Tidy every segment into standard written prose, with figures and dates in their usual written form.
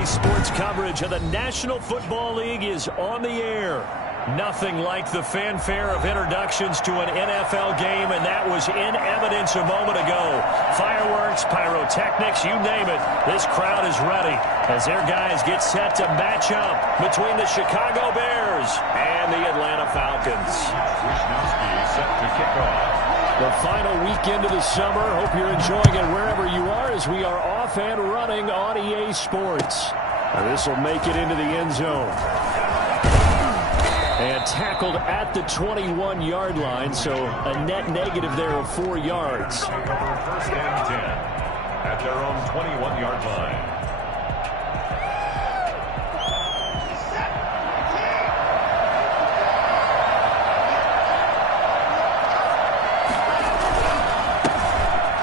EA Sports coverage of the National Football League is on the air. Nothing like the fanfare of introductions to an NFL game, and that was in evidence a moment ago. Fireworks, pyrotechnics, you name it. This crowd is ready as their guys get set to match up between the Chicago Bears and the Atlanta Falcons. The final weekend of the summer. Hope you're enjoying it wherever you are as we are off and running on EA Sports. This will make it into the end zone. And tackled at the 21-yard line, so a net negative there of 4 yards. First and 10 at their own 21-yard line.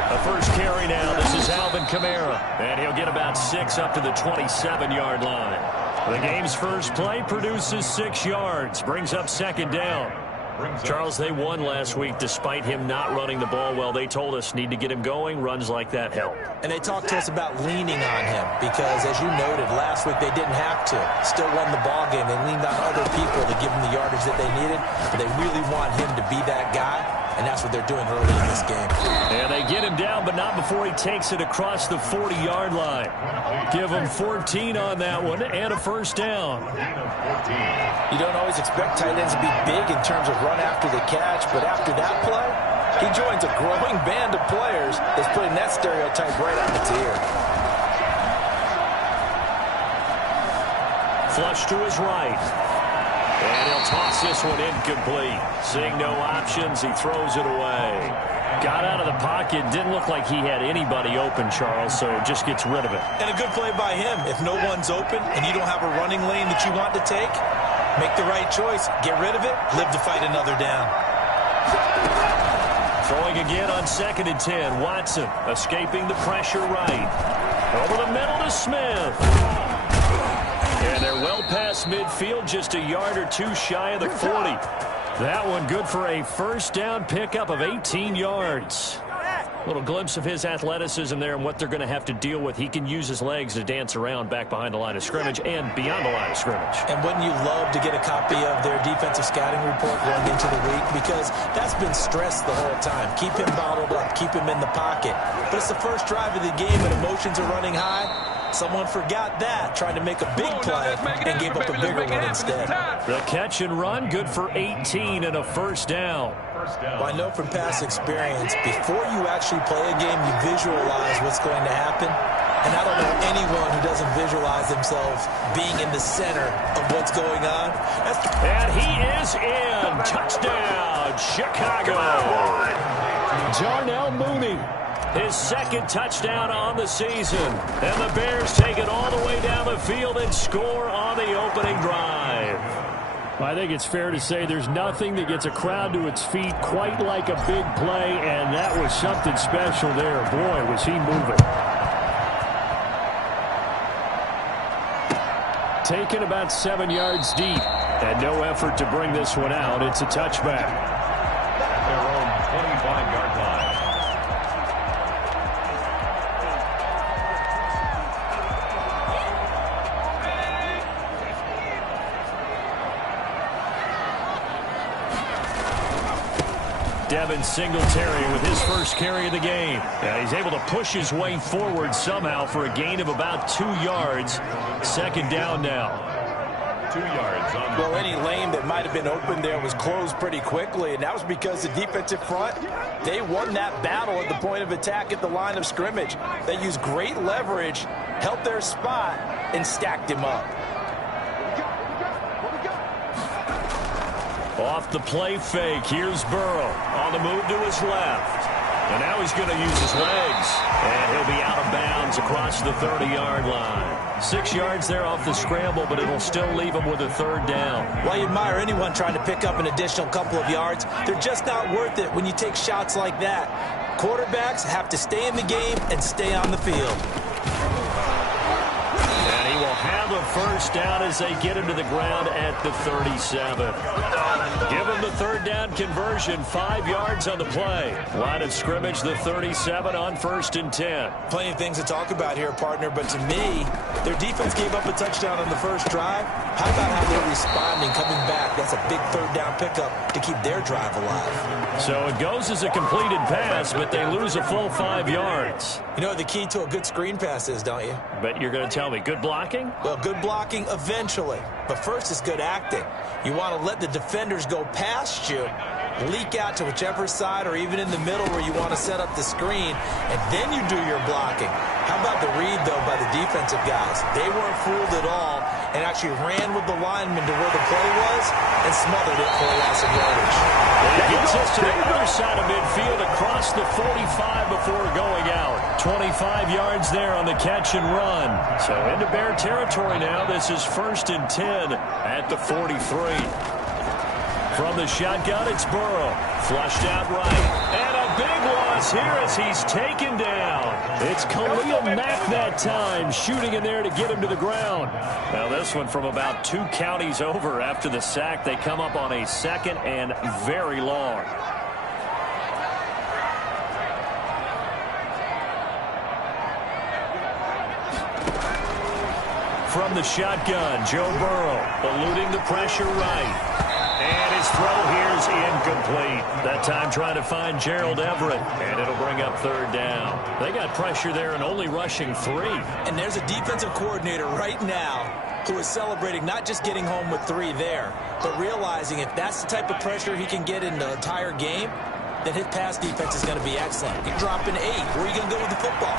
The first carry now. This is Alvin Kamara, and he'll get about 6 up to the 27-yard line. The game's first play produces 6 yards, brings up second down. Charles, they won last week despite him not running the ball well. They told us need to get him going. Runs like that help. And they talked to us about leaning on him because, as you noted, last week they didn't have to. Still won the ball game. They leaned on other people to give them the yardage that they needed. But they really want him to be that guy, and that's what they're doing early in this game. And they get him down, but not before he takes it across the 40-yard line. Give him 14 on that one and a first down. You don't always expect tight ends to be big in terms of run after the catch, but after that play, he joins a growing band of players that's putting that stereotype right on its ear. Flush to his right. And he'll toss this one incomplete. Seeing no options, he throws it away. Got out of the pocket. Didn't look like he had anybody open, Charles, so just gets rid of it. And a good play by him. If no one's open and you don't have a running lane that you want to take, make the right choice. Get rid of it. Live to fight another down. Throwing again on 2nd and 10. Watson escaping the pressure right. Over the middle to Smith. And they're well past midfield, just a yard or two shy of the 40. That one good for a first down pickup of 18 yards. Little glimpse of his athleticism there and what they're going to have to deal with. He can use his legs to dance around back behind the line of scrimmage and beyond the line of scrimmage. And wouldn't you love to get a copy of their defensive scouting report going into the week? Because that's been stressed the whole time. Keep him bottled up. Keep him in the pocket. But it's the first drive of the game and emotions are running high. Someone forgot that, trying to make a big play and gave up a bigger one instead. The catch and run, good for 18 and a first down. Well, I know from past experience, before you actually play a game, you visualize what's going to happen. And I don't know anyone who doesn't visualize themselves being in the center of what's going on. And he is in. Touchdown, Chicago. Darnell Mooney. His second touchdown on the season. And the Bears take it all the way down the field and score on the opening drive. I think it's fair to say there's nothing that gets a crowd to its feet quite like a big play, and that was something special there. Boy, was he moving. Taken about 7 yards deep, and no effort to bring this one out. It's a touchback. At their own 25-yard line. Devin Singletary with his first carry of the game. He's able to push his way forward somehow for a gain of about 2 yards. Second down now. 2 yards on. Well, any lane that might have been open there was closed pretty quickly, and that was because the defensive front, they won that battle at the point of attack at the line of scrimmage. They used great leverage, held their spot, and stacked him up. Off the play fake, here's Burrow on the move to his left. And now he's going to use his legs. And he'll be out of bounds across the 30-yard line. 6 yards there off the scramble, but it'll still leave him with a third down. Well, you admire anyone trying to pick up an additional couple of yards. They're just not worth it when you take shots like that. Quarterbacks have to stay in the game and stay on the field. And he will have a first down as they get him to the ground at the 37. Give him the third down conversion, 5 yards on the play. Line of scrimmage, the 37 on 1st and 10. Plenty of things to talk about here, partner, but to me, their defense gave up a touchdown on the first drive. How about how they're responding, coming back? That's a big third down pickup to keep their drive alive. So it goes as a completed pass, but they lose a full 5 yards. You know what the key to a good screen pass is, don't you? But you're going to tell me, good blocking? Well, good blocking eventually, but first it's good acting. You want to let the defenders go past you, leak out to whichever side or even in the middle where you want to set up the screen, and then you do your blocking. How about the read, though, by the defensive guys? They weren't fooled at all and actually ran with the lineman to where the play was and smothered it for a loss of yardage. It gets us to the other side of midfield across the 45 before going out. 25 yards there on the catch and run. So into Bear territory now. This is 1st and 10 at the 43. From the shotgun, it's Burrow. Flushed out right. And a big loss here as he's taken down. It's Khalil Mack that time, shooting in there to get him to the ground. Now this one from about 2 counties over after the sack. They come up on a 2nd and very long. From the shotgun, Joe Burrow eluding the pressure right. And his throw here is incomplete. That time trying to find Gerald Everett. And it'll bring up 3rd down. They got pressure there and only rushing 3. And there's a defensive coordinator right now who is celebrating not just getting home with 3 there, but realizing if that's the type of pressure he can get in the entire game, then his pass defense is going to be excellent. You're dropping 8. Where are you going to go with the football?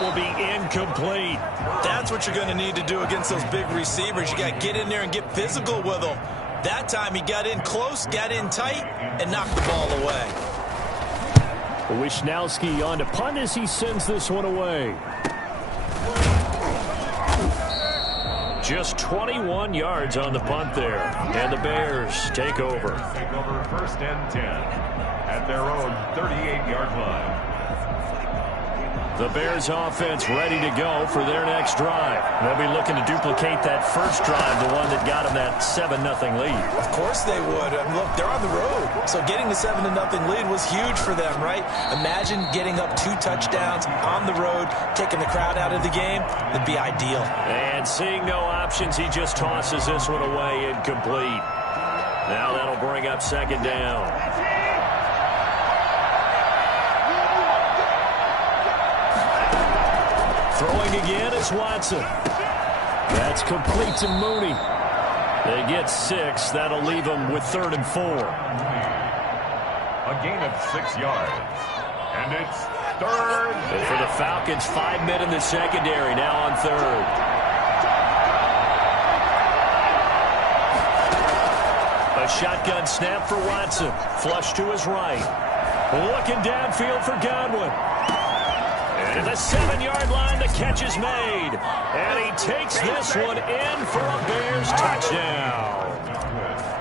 Will be incomplete. That's what you're going to need to do against those big receivers. You got to get in there and get physical with them. That time he got in close, got in tight, and knocked the ball away. Wishnowski on to punt as he sends this one away. Just 21 yards on the punt there. And the Bears take over. Take over 1st and 10 at their own 38-yard line. The Bears offense ready to go for their next drive. They'll be looking to duplicate that first drive, the one that got them that 7-0 lead. Of course they would. And look, they're on the road. So getting the 7-0 lead was huge for them, right? Imagine getting up 2 touchdowns on the road, taking the crowd out of the game. It'd be ideal. And seeing no options, he just tosses this one away incomplete. Now that'll bring up 2nd down. Throwing again, it's Watson. That's complete to Mooney. They get 6. That'll leave them with 3rd and 4. A gain of 6 yards. And it's 3rd. And for the Falcons, 5 men in the secondary, now on 3rd. A shotgun snap for Watson. Flush to his right. Looking downfield for Godwin. And the 7-yard line, the catch is made. And he takes this one in for a Bears touchdown.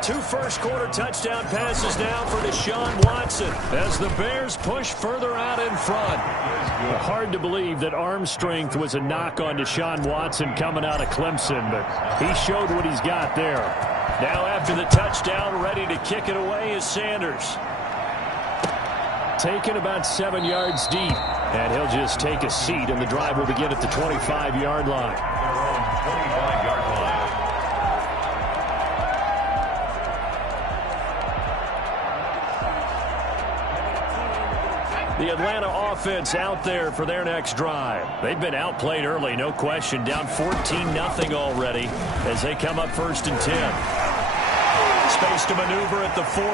2 first-quarter touchdown passes now for Deshaun Watson as the Bears push further out in front. Hard to believe that arm strength was a knock on Deshaun Watson coming out of Clemson, but he showed what he's got there. Now after the touchdown, ready to kick it away is Sanders. Taken about 7 yards deep. And he'll just take a seat, and the drive will begin at the 25-yard line. Their own 25-yard line. The Atlanta offense out there for their next drive. They've been outplayed early, no question. Down 14-0 already as they come up 1st and 10. Space to maneuver at the 40.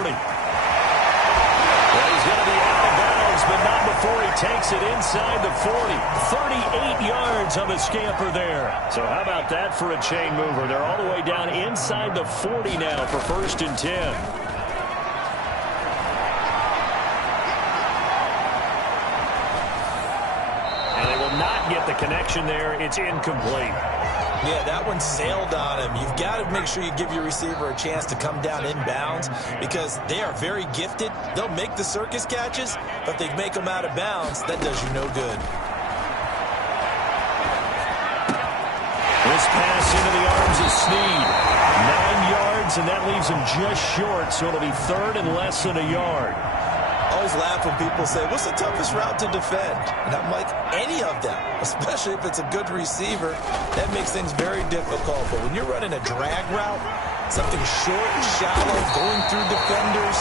Well, he's going to be out of bounds, but not before he takes it inside the 40. 38 yards on the scamper there. So how about that for a chain mover? They're all the way down inside the 40 now for 1st and 10. And they will not get the connection there. It's incomplete. Yeah, that one sailed on him. You've got to make sure you give your receiver a chance to come down inbounds because they are very gifted. They'll make the circus catches, but if they make them out of bounds, that does you no good. Snead. 9 yards, and that leaves him just short, so it'll be third and less than a yard. I always laugh when people say, what's the toughest route to defend? And I'm like, any of them, especially if it's a good receiver. That makes things very difficult. But when you're running a drag route, something short and shallow, going through defenders,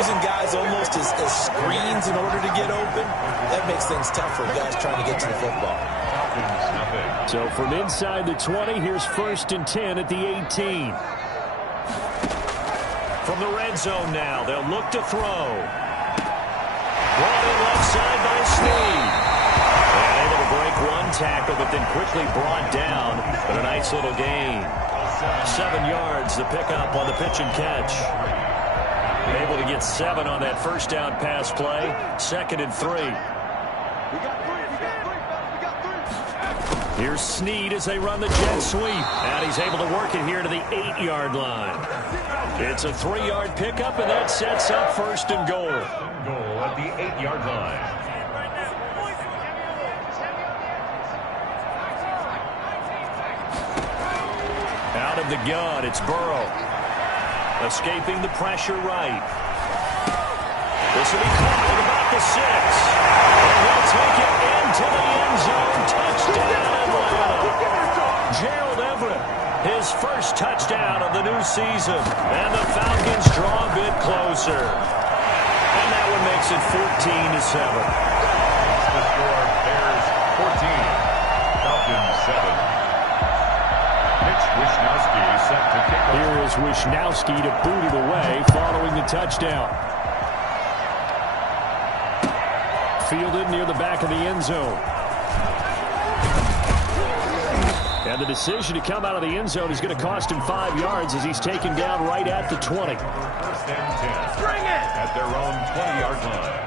using guys almost as screens in order to get open, that makes things tough for guys trying to get to the football. So from inside the 20, here's 1st and 10 at the 18. From the red zone now, they'll look to throw. Brought in left side by Snead. And able to break one tackle, but then quickly brought down. But a nice little gain. 7 yards the pickup on the pitch and catch. Able to get 7 on that first down pass play. 2nd and 3. Here's Snead as they run the jet sweep. And he's able to work it here to the 8-yard line. It's a 3-yard pickup, and that sets up 1st and goal. Goal at the 8-yard line. Out of the gun, it's Burrow. Escaping the pressure right. This will be caught at about the 6. And he'll take it into the end zone. Touchdown, Atlanta. Gerald Everett, his first touchdown of the new season. And the Falcons draw a bit closer. And that one makes it 14-7. The score, Bears 14, Falcons 7. Mitch Wishnowsky set to kick off. Here is Wishnowsky to boot it away following the touchdown. Fielded near the back of the end zone. And the decision to come out of the end zone is going to cost him 5 yards as he's taken down right at the 20. 1st and 10. Bring it! At their own 20-yard line.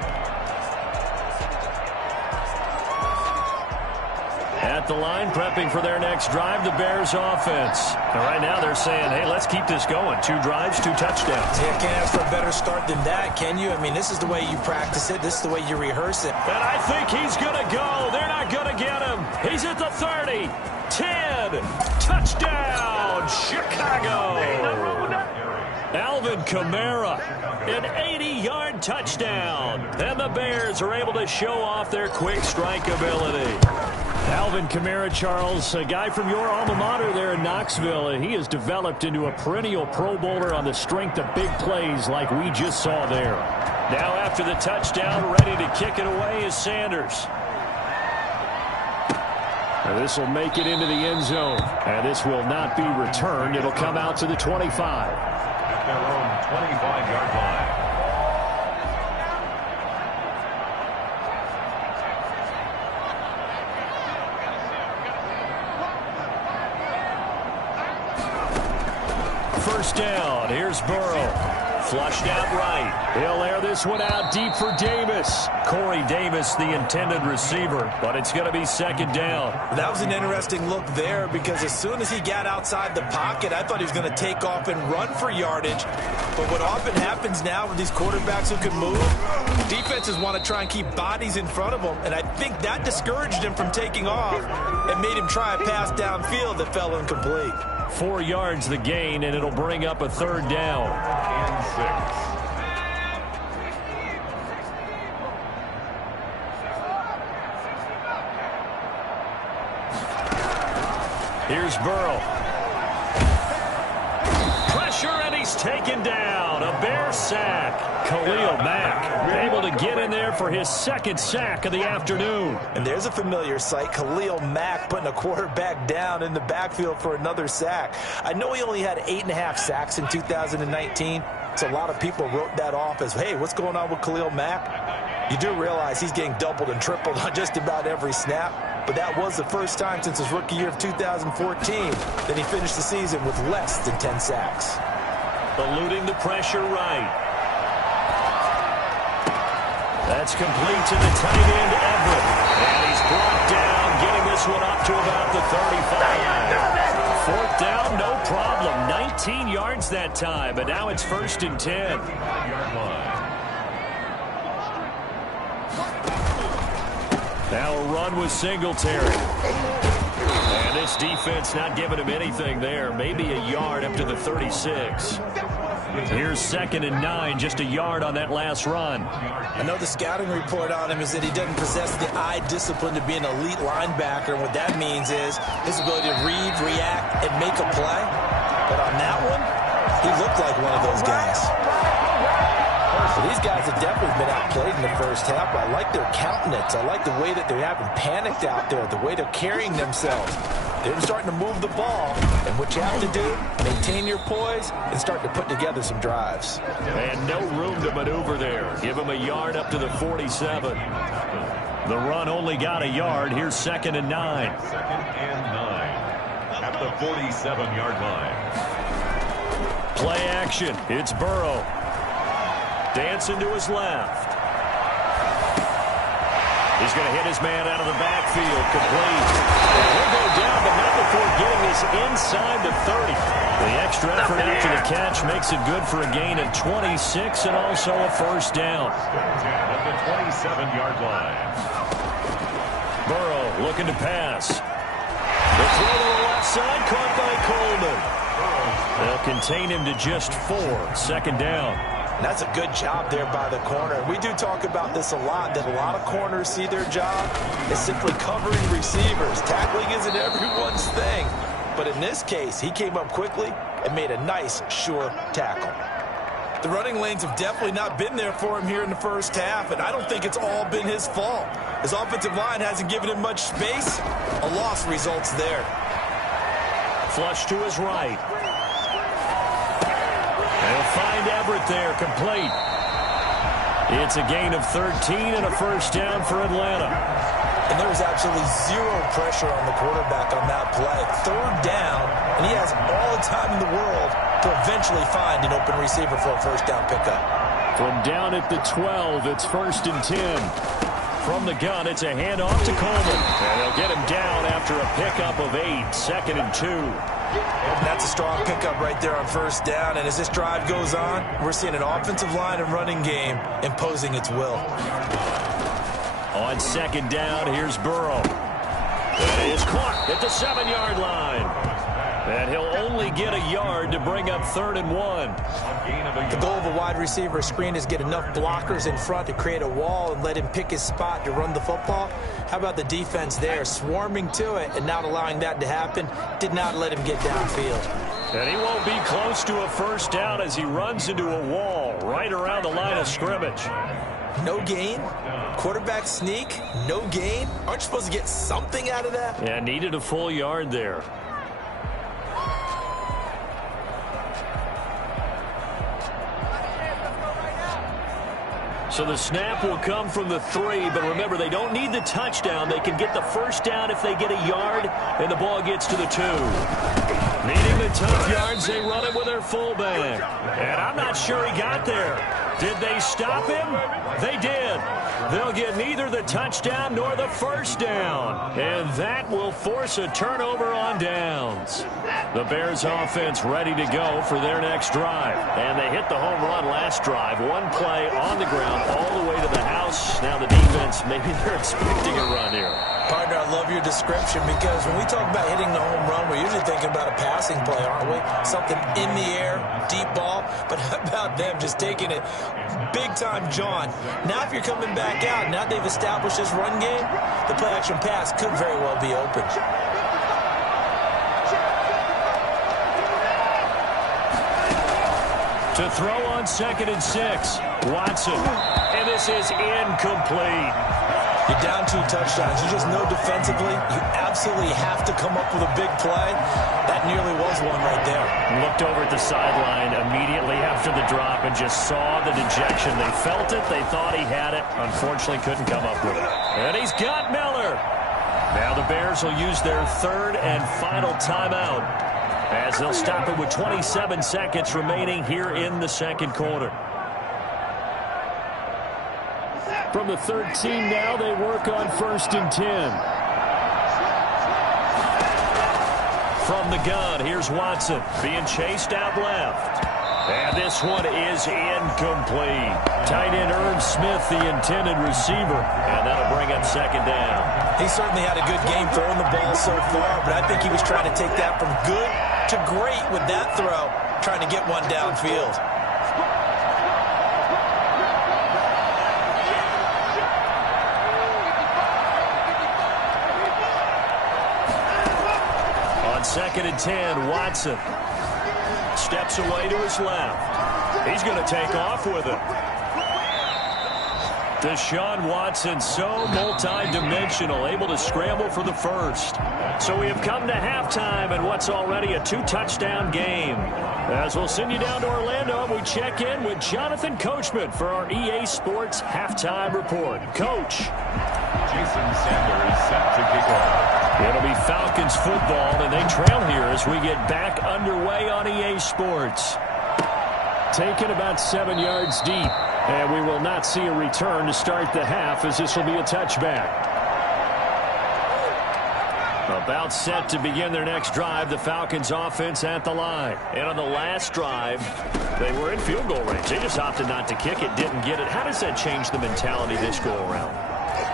At the line, prepping for their next drive, the Bears offense. And right now they're saying, hey, let's keep this going. 2 drives, 2 touchdowns. Yeah, can't ask for a better start than that, can you? I mean, this is the way you practice it. This is the way you rehearse it. And I think he's going to go. They're not going to get him. He's at the 30. 10. Touchdown, Chicago. Alvin Kamara, an 80-yard touchdown. And the Bears are able to show off their quick strike ability. Alvin Kamara, Charles, a guy from your alma mater there in Knoxville, and he has developed into a perennial Pro Bowler on the strength of big plays like we just saw there. Now after the touchdown, ready to kick it away is Sanders. And this will make it into the end zone, and this will not be returned. It'll come out to the 25. At their own 25-yard line. First down. Here's Burrow. Flushed out right. He'll air this one out deep for Davis. Corey Davis, the intended receiver, but it's going to be 2nd down. That was an interesting look there because as soon as he got outside the pocket, I thought he was going to take off and run for yardage. But what often happens now with these quarterbacks who can move, defenses want to try and keep bodies in front of them, and I think that discouraged him from taking off and made him try a pass downfield that fell incomplete. 4 yards the gain, and it'll bring up a 3rd down. And 6. Here's Burrow. Pressure, and he's taken down. A Bear sack. Khalil Mack able to get in there for his 2nd sack of the afternoon. And there's a familiar sight. Khalil Mack putting a quarterback down in the backfield for another sack. I know he only had 8.5 sacks in 2019, so a lot of people wrote that off as, hey, what's going on with Khalil Mack? You do realize he's getting doubled and tripled on just about every snap, but that was the first time since his rookie year of 2014 that he finished the season with less than 10 sacks. Eluding the pressure right. That's complete to the tight end, Everett. And he's brought down, getting this one up to about the 35. 4th down, no problem. 19 yards that time, but now it's 1st and 10. Now a run with Singletary. And it's defense defense not giving him anything there. Maybe a yard up to the 36. Here's 2nd and 9, just a yard on that last run. I know the scouting report on him is that he doesn't possess the eye discipline to be an elite linebacker. And what that means is his ability to read, react, and make a play. But on that one, he looked like one of those guys. So these guys have definitely been outplayed in the first half. I like their countenance. I like the way that they haven't panicked out there, the way they're carrying themselves. They're starting to move the ball, and what you have to do, maintain your poise and start to put together some drives. And no room to maneuver there. Give him a yard up to the 47. The run only got a yard. Here's 2nd and 9. 2nd and 9 at the 47-yard line. Play action. It's Burrow. Dancing to his left. He's going to hit his man out of the backfield. Complete. And he'll go down, but not before getting this inside the 30. The extra effort after the catch makes it good for a gain of 26 and also a first down. At the 27-yard line. Burrow looking to pass. The throw to the left side, caught by Coleman. They'll contain him to just 4. 2nd down. And that's a good job there by the corner. We do talk about this a lot, that a lot of corners see their job is simply covering receivers. Tackling isn't everyone's thing. But in this case, he came up quickly and made a nice, sure tackle. The running lanes have definitely not been there for him here in the first half, and I don't think it's all been his fault. His offensive line hasn't given him much space. A loss results there. Flush to his right. They'll find Everett there, complete. It's a gain of 13 and a first down for Atlanta. And there was absolutely zero pressure on the quarterback on that play. 3rd down, and he has all the time in the world to eventually find an open receiver for a first down pickup. From down at the 12, it's 1st and 10. From the gun, it's a handoff to Coleman. And they'll get him down after a pickup of 8, 2nd and 2. That's a strong pickup right there on first down. And as this drive goes on, we're seeing an offensive line and running game imposing its will. On 2nd down, here's Burrow. That is caught at the 7-yard line. And he'll only get a yard to bring up 3rd and 1. The goal of a wide receiver screen is get enough blockers in front to create a wall and let him pick his spot to run the football. How about the defense there, swarming to it and not allowing that to happen? Did not let him get downfield. And he won't be close to a first down as he runs into a wall right around the line of scrimmage. No gain? Quarterback sneak? No gain? Aren't you supposed to get something out of that? Yeah, needed a full yard there. So the snap will come from the 3, but remember, they don't need the touchdown. They can get the first down if they get a yard, and the ball gets to the 2. Needing the tough yards, they run it with their fullback. And I'm not sure he got there. Did they stop him? They did. They'll get neither the touchdown nor the first down. And that will force a turnover on downs. The Bears offense ready to go for their next drive. And they hit the home run last drive. One play on the ground all the way to the house. Now the defense, maybe they're expecting a run here. Partner, I love your description because when we talk about hitting the home run, we're usually thinking about a passing play, aren't we? Something in the air, deep ball. But how about them just taking it big-time, John? Now if you're coming back out, now they've established this run game, the play-action pass could very well be open. To throw on 2nd and 6, Watson. And this is incomplete. You're down 2 touchdowns. You just know defensively you absolutely have to come up with a big play. That nearly was one right there. Looked over at the sideline immediately after the drop and just saw the dejection. They felt it. They thought he had it. Unfortunately, couldn't come up with it. And he's got Miller. Now the Bears will use their 3rd and final timeout as they'll stop it with 27 seconds remaining here in the 2nd quarter. From the 13 now, they work on 1st and 10. From the gun, here's Watson being chased out left. And this one is incomplete. Tight end Irv Smith, the intended receiver. And that'll bring up second down. He certainly had a good game throwing the ball so far, but I think he was trying to take that from good to great with that throw, trying to get one downfield. On 2nd and 10, Watson steps away to his left. He's going to take off with it. Deshaun Watson, so multi-dimensional, able to scramble for the first. So we have come to halftime in what's already a 2-touchdown game. As we'll send you down to Orlando, we check in with Jonathan Coachman for our EA Sports Halftime Report. Coach. Jason Sanders set to kick off. It'll be Falcons football, and they trail here as we get back underway on EA Sports. Taken about 7 yards deep, and we will not see a return to start the half as this will be a touchback. About set to begin their next drive, the Falcons offense at the line. And on the last drive, they were in field goal range. They just opted not to kick it, didn't get it. How does that change the mentality this go around?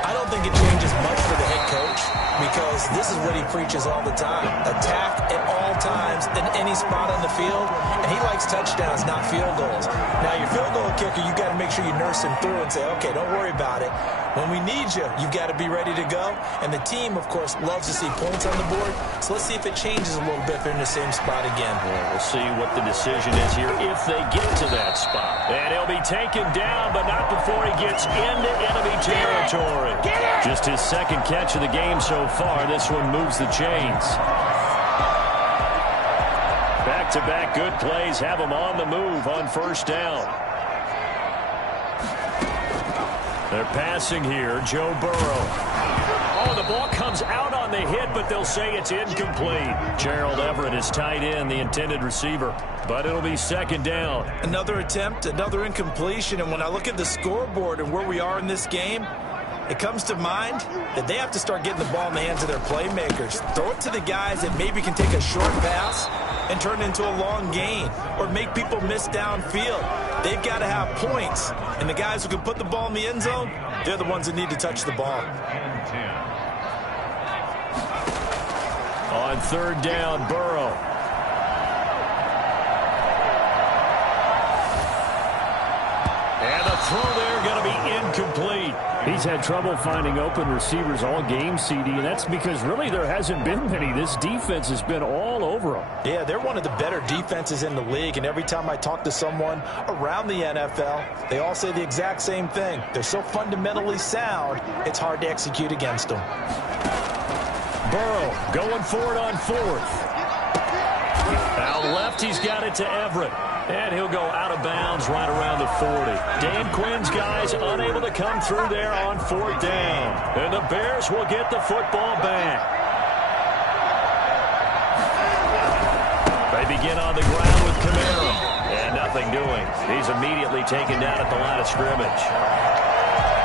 I don't think it changes much for the head coach because this is what he preaches all the time. Attack at all times in any spot on the field, and he likes touchdowns, not field goals. Now, your field goal kicker, you got to make sure you nurse him through and say, okay, don't worry about it. When we need you, you've got to be ready to go. And the team, of course, loves to see points on the board. So let's see if it changes a little bit if they're in the same spot again. Well, we'll see what the decision is here if they get to that spot. And he'll be taken down, but not before he gets into enemy territory. Just his second catch of the game so far. This one moves the chains. Back-to-back good plays have him on the move on first down. They're passing here, Joe Burrow. Oh, the ball comes out on the hit, but they'll say it's incomplete. Gerald Everett is tight end, the intended receiver. But it'll be second down. Another attempt, another incompletion, and when I look at the scoreboard and where we are in this game, it comes to mind that they have to start getting the ball in the hands of their playmakers. Throw it to the guys that maybe can take a short pass and turn it into a long gain or make people miss downfield. They've got to have points, and the guys who can put the ball in the end zone, they're the ones that need to touch the ball. On third down, Burrow. And the throw there going to be incomplete. He's had trouble finding open receivers all game, CD, and that's because really there hasn't been many. This defense has been all over them. Yeah, they're one of the better defenses in the league, and every time I talk to someone around the NFL, they all say the exact same thing. They're so fundamentally sound, it's hard to execute against them. Burrow going for it on fourth. Out left, he's got it to Everett. And he'll go out of bounds right around the 40. Dan Quinn's guys unable to come through there on fourth down. And the Bears will get the football back. They begin on the ground with Kamara. And nothing doing. He's immediately taken down at the line of scrimmage.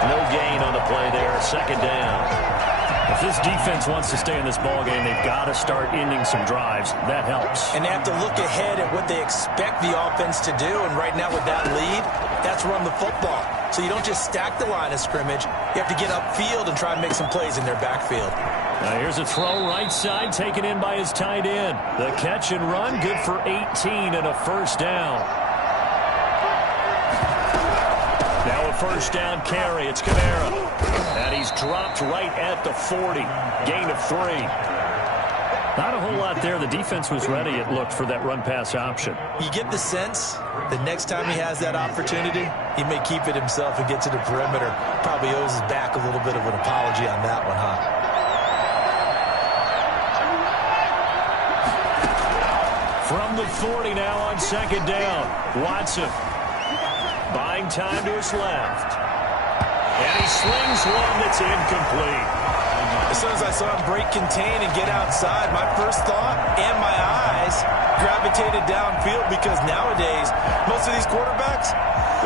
No gain on the play there. Second down. If this defense wants to stay in this ballgame, they've got to start ending some drives. That helps. And they have to look ahead at what they expect the offense to do. And right now with that lead, that's run the football. So you don't just stack the line of scrimmage. You have to get upfield and try and make some plays in their backfield. Now here's a throw right side taken in by his tight end. The catch and run good for 18 and a first down. Now a first down carry. It's Kamara. And he's dropped right at the 40. Gain of 3. Not a whole lot there. The defense was ready, it looked, for that run-pass option. You get the sense that next time he has that opportunity, he may keep it himself and get to the perimeter. Probably owes his back a little bit of an apology on that one, huh? From the 40 now on second down. Watson buying time to his left. And he slings one that's incomplete. As soon as I saw him break contain and get outside, my first thought and my eyes gravitated downfield because nowadays, most of these quarterbacks,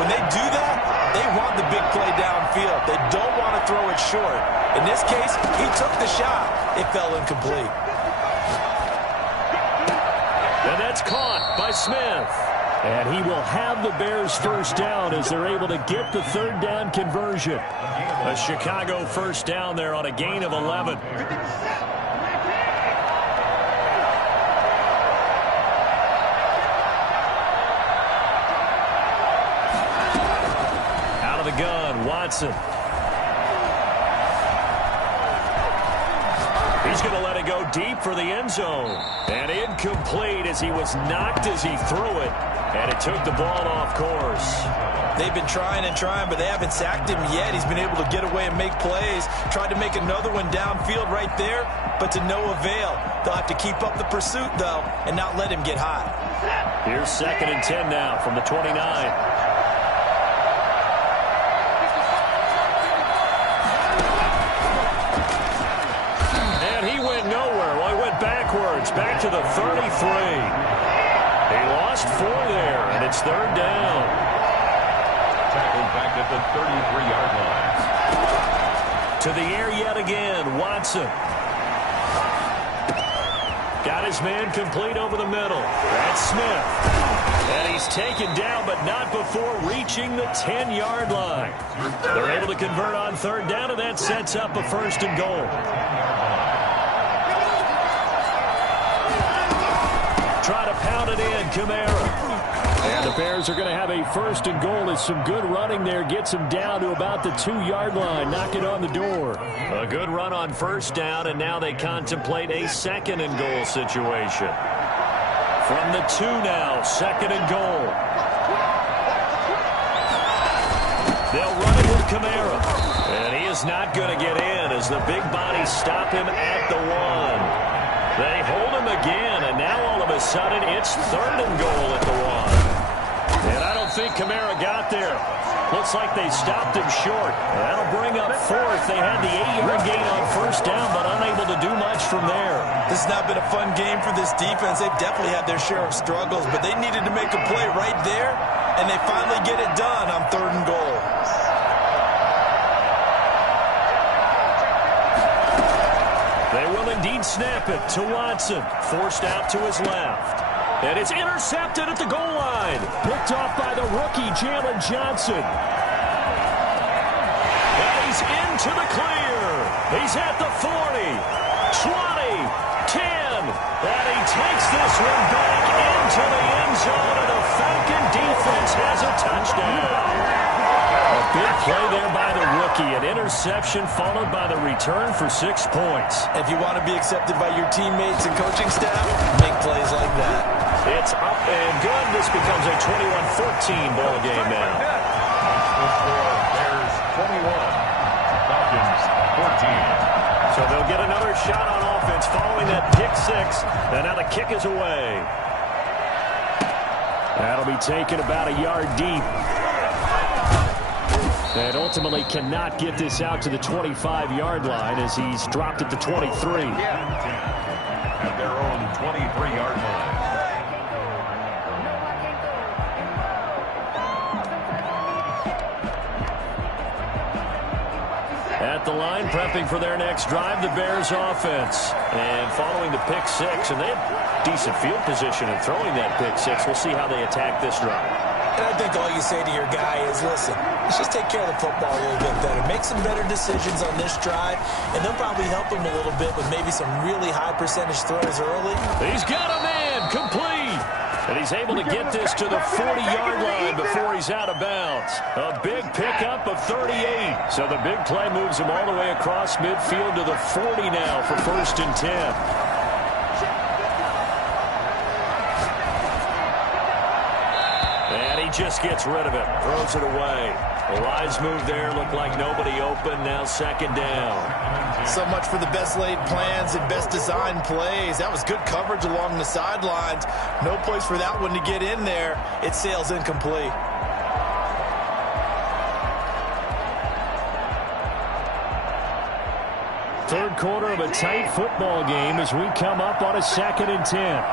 when they do that, they want the big play downfield. They don't want to throw it short. In this case, he took the shot. It fell incomplete. And that's caught by Smith. And he will have the Bears first down as they're able to get the third down conversion. A Chicago first down there on a gain of 11. Out of the gun, Watson. He's going to let it go deep for the end zone. And incomplete as he was knocked as he threw it. And it took the ball off course. They've been trying and trying, but they haven't sacked him yet. He's been able to get away and make plays. Tried to make another one downfield right there, but to no avail. They'll have to keep up the pursuit, though, and not let him get hot. Here's 2nd and 10 now from the 29. Backwards, back to the 33. He lost 4 there, and it's third down. Tackled back at the 33-yard line. To the air yet again, Watson. Got his man complete over the middle. That's Smith. And he's taken down, but not before reaching the 10-yard line. They're able to convert on third down, and that sets up a 1st and goal. Try to pound it in, Kamara. And the Bears are going to have a 1st and goal as some good running there gets him down to about the 2-yard line, knocking on the door. A good run on first down, and now they contemplate a 2nd and goal situation. From the 2 now, 2nd and goal. They'll run it with Kamara. And he is not going to get in as the big bodies stop him at the 1. They hold him again, and now all of a sudden it's 3rd and goal at the 1. And I don't think Kamara got there. Looks like they stopped him short. That'll bring up 4th. They had the 8-yard gain on first down, but unable to do much from there. This has not been a fun game for this defense. They've definitely had their share of struggles, but they needed to make a play right there, and they finally get it done on 3rd and goal. They will indeed snap it to Watson. Forced out to his left. And it's intercepted at the goal line. Picked off by the rookie, Jalen Johnson. And he's into the clear. He's at the 40, 20, 10. And he takes this one back into the end zone, and the Falcon defense has a touchdown. A big play there by the rookie. An interception followed by the return for 6 points. If you want to be accepted by your teammates and coaching staff, make plays like that. It's up and good. This becomes a 21-14 ball game now. The score, Bears 21, Falcons 14. So they'll get another shot on offense following that pick 6. And now the kick is away. That'll be taken about a yard deep. And ultimately cannot get this out to the 25-yard line as he's dropped at the 23. At their own 23-yard line. At the line, prepping for their next drive, the Bears offense. And following the pick 6, and they had decent field position in throwing that pick 6. We'll see how they attack this drive. And I think all you say to your guy is, listen, let's just take care of the football a little bit better. Make some better decisions on this drive, and they'll probably help him a little bit with maybe some really high percentage throws early. He's got a man complete. And he's able to get this to the 40-yard line before he's out of bounds. A big pickup of 38. So the big play moves him all the way across midfield to the 40 now for 1st and 10. Just gets rid of it, throws it away. A wise move there, looked like nobody open, now 2nd down. So much for the best laid plans and best designed plays. That was good coverage along the sidelines. No place for that one to get in there. It sails incomplete. Third quarter of a tight football game as we come up on a 2nd and 10.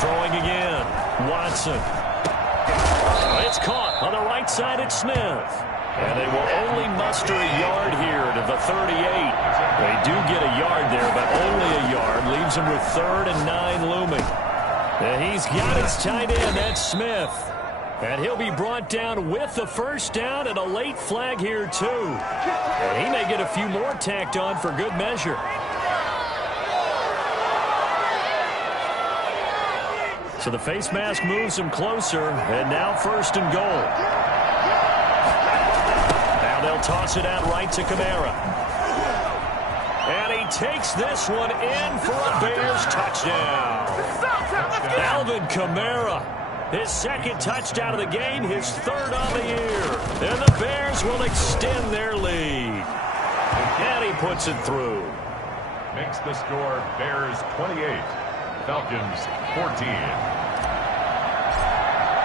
Throwing again, Watson. It's caught on the right side at Smith. And they will only muster a yard here to the 38. They do get a yard there, but only a yard. Leaves leaves him with 3rd and 9 looming. And he's got his tight end, that's Smith. And he'll be brought down with the first down and a late flag here, too. And he may get a few more tacked on for good measure. So the face mask moves him closer, and now 1st and goal. Now they'll toss it out right to Kamara. And he takes this one in for a Bears touchdown. Alvin Kamara, his 2nd touchdown of the game, his 3rd on the year. And the Bears will extend their lead. And he puts it through. Makes the score Bears 28, Falcons 14.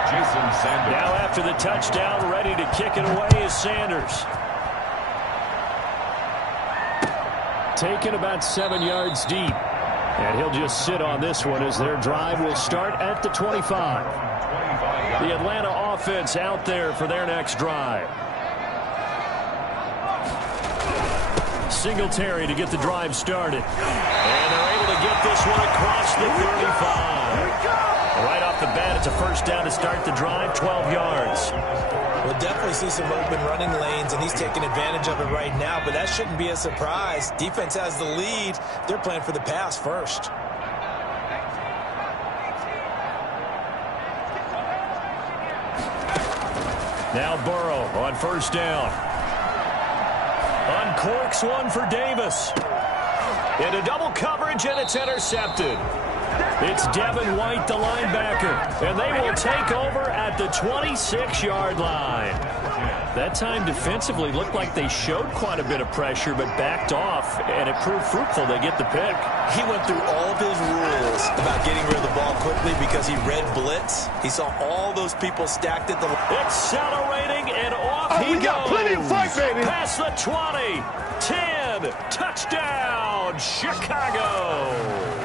Jason Sanders. Now after the touchdown, ready to kick it away is Sanders. Taken about 7 yards deep. And he'll just sit on this one as their drive will start at the 25. The Atlanta offense out there for their next drive. Singletary to get the drive started. And they're able to get this one across the 35. Right off the bat, it's a first down to start the drive, 12 yards. We'll definitely see some open running lanes, and he's taking advantage of it right now, but that shouldn't be a surprise. Defense has the lead. They're playing for the pass first. Now Burrow on first down. Uncorks one for Davis. Into double coverage, and it's intercepted. It's Devin White, the linebacker, and they will take over at the 26-yard line. That time defensively looked like they showed quite a bit of pressure but backed off, and it proved fruitful. They get the pick. He went through all of his rules about getting rid of the ball quickly because he read blitz. He saw all those people stacked at the line. Accelerating, and off he goes. We got plenty of fight, baby. Past the 20, 10, touchdown, Chicago.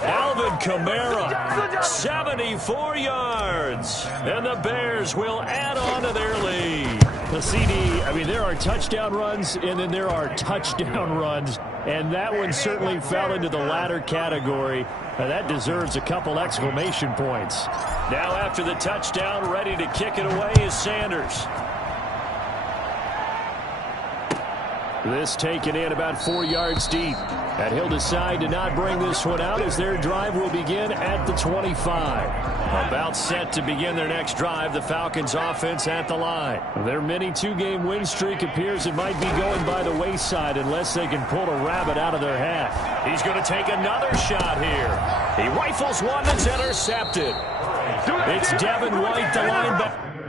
Alvin Kamara, 74 yards, and the Bears will add on to their lead. The CD, I mean, there are touchdown runs, and then there are touchdown runs, and that one certainly fell into the latter category. That deserves a couple exclamation points. Now after the touchdown, ready to kick it away is Sanders. This taken in about 4 yards deep. And he'll decide to not bring this one out as their drive will begin at the 25. About set to begin their next drive, the Falcons offense at the line. Their mini 2-game win streak appears it might be going by the wayside unless they can pull a rabbit out of their hat. He's going to take another shot here. He rifles one that's intercepted. It's Devin White, the linebacker.